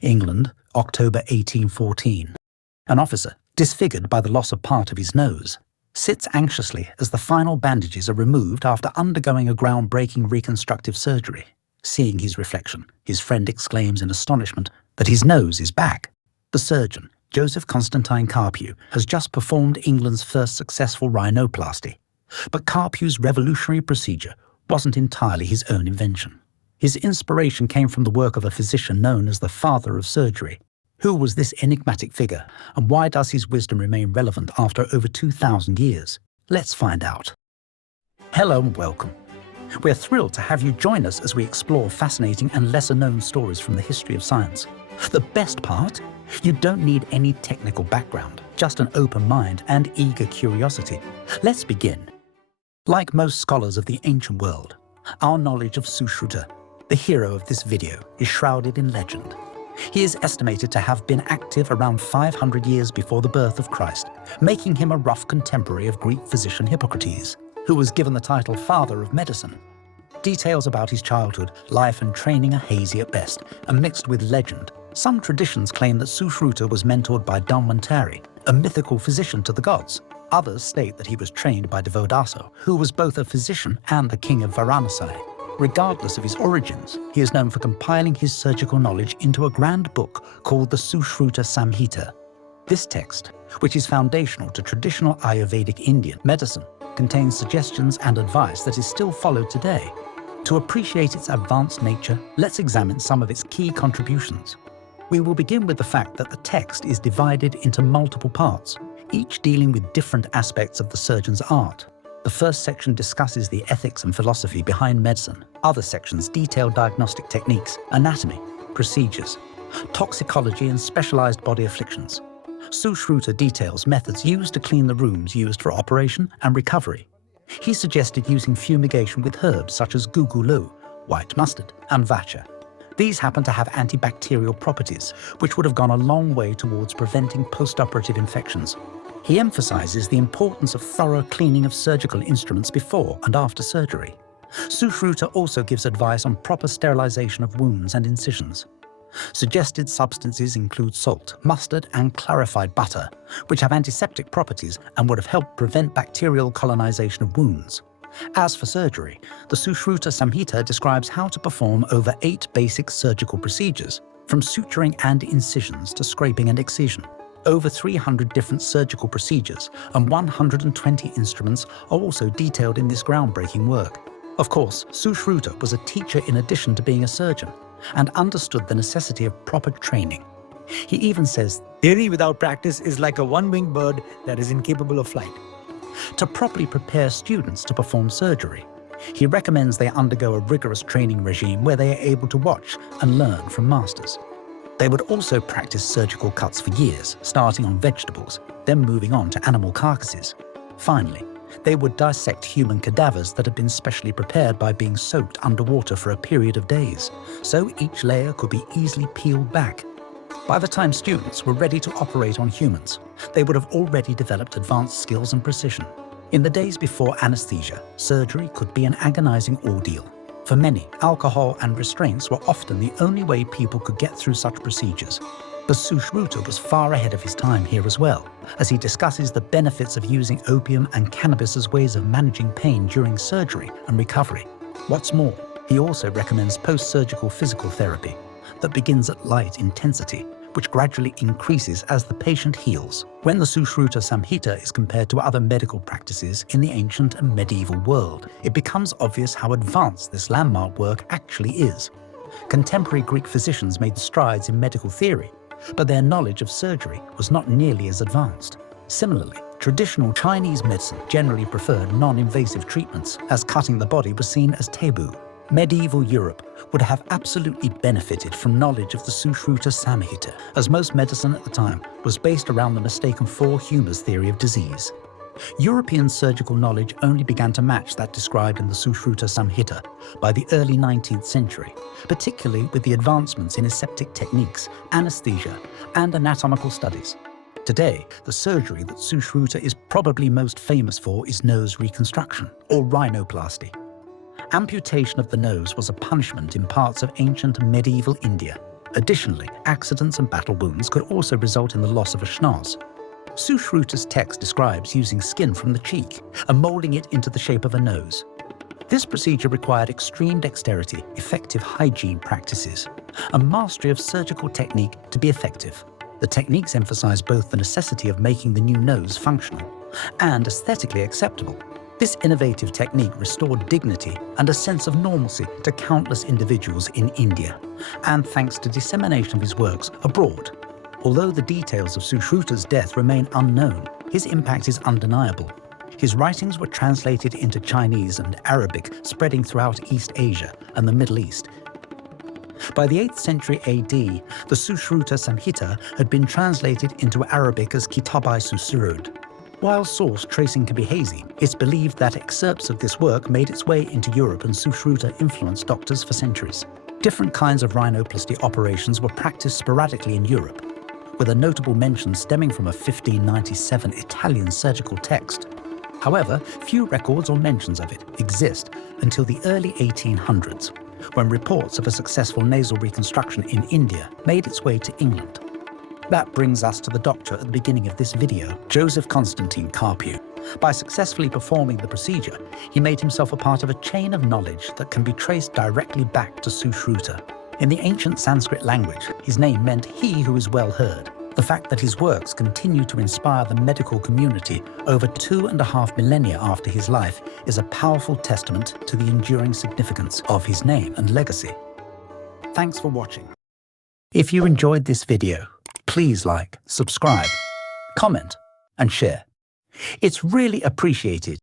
England, October 1814. An officer, disfigured by the loss of part of his nose, sits anxiously as the final bandages are removed after undergoing a groundbreaking reconstructive surgery. Seeing his reflection, his friend exclaims in astonishment that his nose is back. The surgeon, Joseph Constantine Carpew, has just performed England's first successful rhinoplasty. But Carpew's revolutionary procedure wasn't entirely his own invention. His inspiration came from the work of a physician known as the father of surgery. Who was this enigmatic figure, and why does his wisdom remain relevant after over 2,000 years? Let's find out. Hello and welcome. We're thrilled to have you join us as we explore fascinating and lesser-known stories from the history of science. The best part? You don't need any technical background, just an open mind and eager curiosity. Let's begin. Like most scholars of the ancient world, our knowledge of Sushruta, the hero of this video, is shrouded in legend. He is estimated to have been active around 500 years before the birth of Christ, making him a rough contemporary of Greek physician Hippocrates, who was given the title Father of Medicine. Details about his childhood, life and training are hazy at best and mixed with legend. Some traditions claim that Sushruta was mentored by Dhanvantari, a mythical physician to the gods. Others state that he was trained by Devodaso, who was both a physician and the king of Varanasi. Regardless of his origins, he is known for compiling his surgical knowledge into a grand book called the Sushruta Samhita. This text, which is foundational to traditional Ayurvedic Indian medicine, contains suggestions and advice that is still followed today. To appreciate its advanced nature, let's examine some of its key contributions. We will begin with the fact that the text is divided into multiple parts, each dealing with different aspects of the surgeon's art. The first section discusses the ethics and philosophy behind medicine. Other sections detail diagnostic techniques, anatomy, procedures, toxicology and specialized body afflictions. Sushruta details methods used to clean the rooms used for operation and recovery. He suggested using fumigation with herbs such as gugulu, white mustard, and vacha. These happen to have antibacterial properties, which would have gone a long way towards preventing post-operative infections. He emphasizes the importance of thorough cleaning of surgical instruments before and after surgery. Sushruta also gives advice on proper sterilization of wounds and incisions. Suggested substances include salt, mustard, and clarified butter, which have antiseptic properties and would have helped prevent bacterial colonization of wounds. As for surgery, the Sushruta Samhita describes how to perform over 8 basic surgical procedures, from suturing and incisions to scraping and excision. Over 300 different surgical procedures and 120 instruments are also detailed in this groundbreaking work. Of course, Sushruta was a teacher in addition to being a surgeon, and understood the necessity of proper training. He even says, "Theory without practice is like a one-winged bird that is incapable of flight." To properly prepare students to perform surgery, he recommends they undergo a rigorous training regime where they are able to watch and learn from masters. They would also practice surgical cuts for years, starting on vegetables, then moving on to animal carcasses. Finally, they would dissect human cadavers that had been specially prepared by being soaked underwater for a period of days, so each layer could be easily peeled back. By the time students were ready to operate on humans, they would have already developed advanced skills and precision. In the days before anesthesia, surgery could be an agonizing ordeal. For many, alcohol and restraints were often the only way people could get through such procedures. But Sushruta was far ahead of his time here as well, as he discusses the benefits of using opium and cannabis as ways of managing pain during surgery and recovery. What's more, he also recommends post-surgical physical therapy that begins at light intensity, which gradually increases as the patient heals. When the Sushruta Samhita is compared to other medical practices in the ancient and medieval world, it becomes obvious how advanced this landmark work actually is. Contemporary Greek physicians made strides in medical theory, but their knowledge of surgery was not nearly as advanced. Similarly, traditional Chinese medicine generally preferred non-invasive treatments, as cutting the body was seen as taboo. Medieval Europe would have absolutely benefited from knowledge of the Sushruta Samhita, as most medicine at the time was based around the mistaken four humours theory of disease. European surgical knowledge only began to match that described in the Sushruta Samhita by the early 19th century, particularly with the advancements in aseptic techniques, anesthesia, and anatomical studies. Today, the surgery that Sushruta is probably most famous for is nose reconstruction, or rhinoplasty. Amputation of the nose was a punishment in parts of ancient and medieval India. Additionally, accidents and battle wounds could also result in the loss of a schnoz. Sushruta's text describes using skin from the cheek and molding it into the shape of a nose. This procedure required extreme dexterity, effective hygiene practices, and mastery of surgical technique to be effective. The techniques emphasize both the necessity of making the new nose functional and aesthetically acceptable. This innovative technique restored dignity and a sense of normalcy to countless individuals in India, and thanks to dissemination of his works abroad. Although the details of Sushruta's death remain unknown, his impact is undeniable. His writings were translated into Chinese and Arabic, spreading throughout East Asia and the Middle East. By the 8th century AD, the Sushruta Samhita had been translated into Arabic as Kitab-i-Susrud. While source tracing can be hazy, it's believed that excerpts of this work made its way into Europe, and Sushruta influenced doctors for centuries. Different kinds of rhinoplasty operations were practiced sporadically in Europe, with a notable mention stemming from a 1597 Italian surgical text. However, few records or mentions of it exist until the early 1800s, when reports of a successful nasal reconstruction in India made its way to England. That brings us to the doctor at the beginning of this video, Joseph Constantine Carpew. By successfully performing the procedure, he made himself a part of a chain of knowledge that can be traced directly back to Sushruta. In the ancient Sanskrit language, his name meant "he who is well heard." The fact that his works continue to inspire the medical community over 2.5 millennia after his life is a powerful testament to the enduring significance of his name and legacy. Thanks for watching. If you enjoyed this video, please like, subscribe, comment, and share. It's really appreciated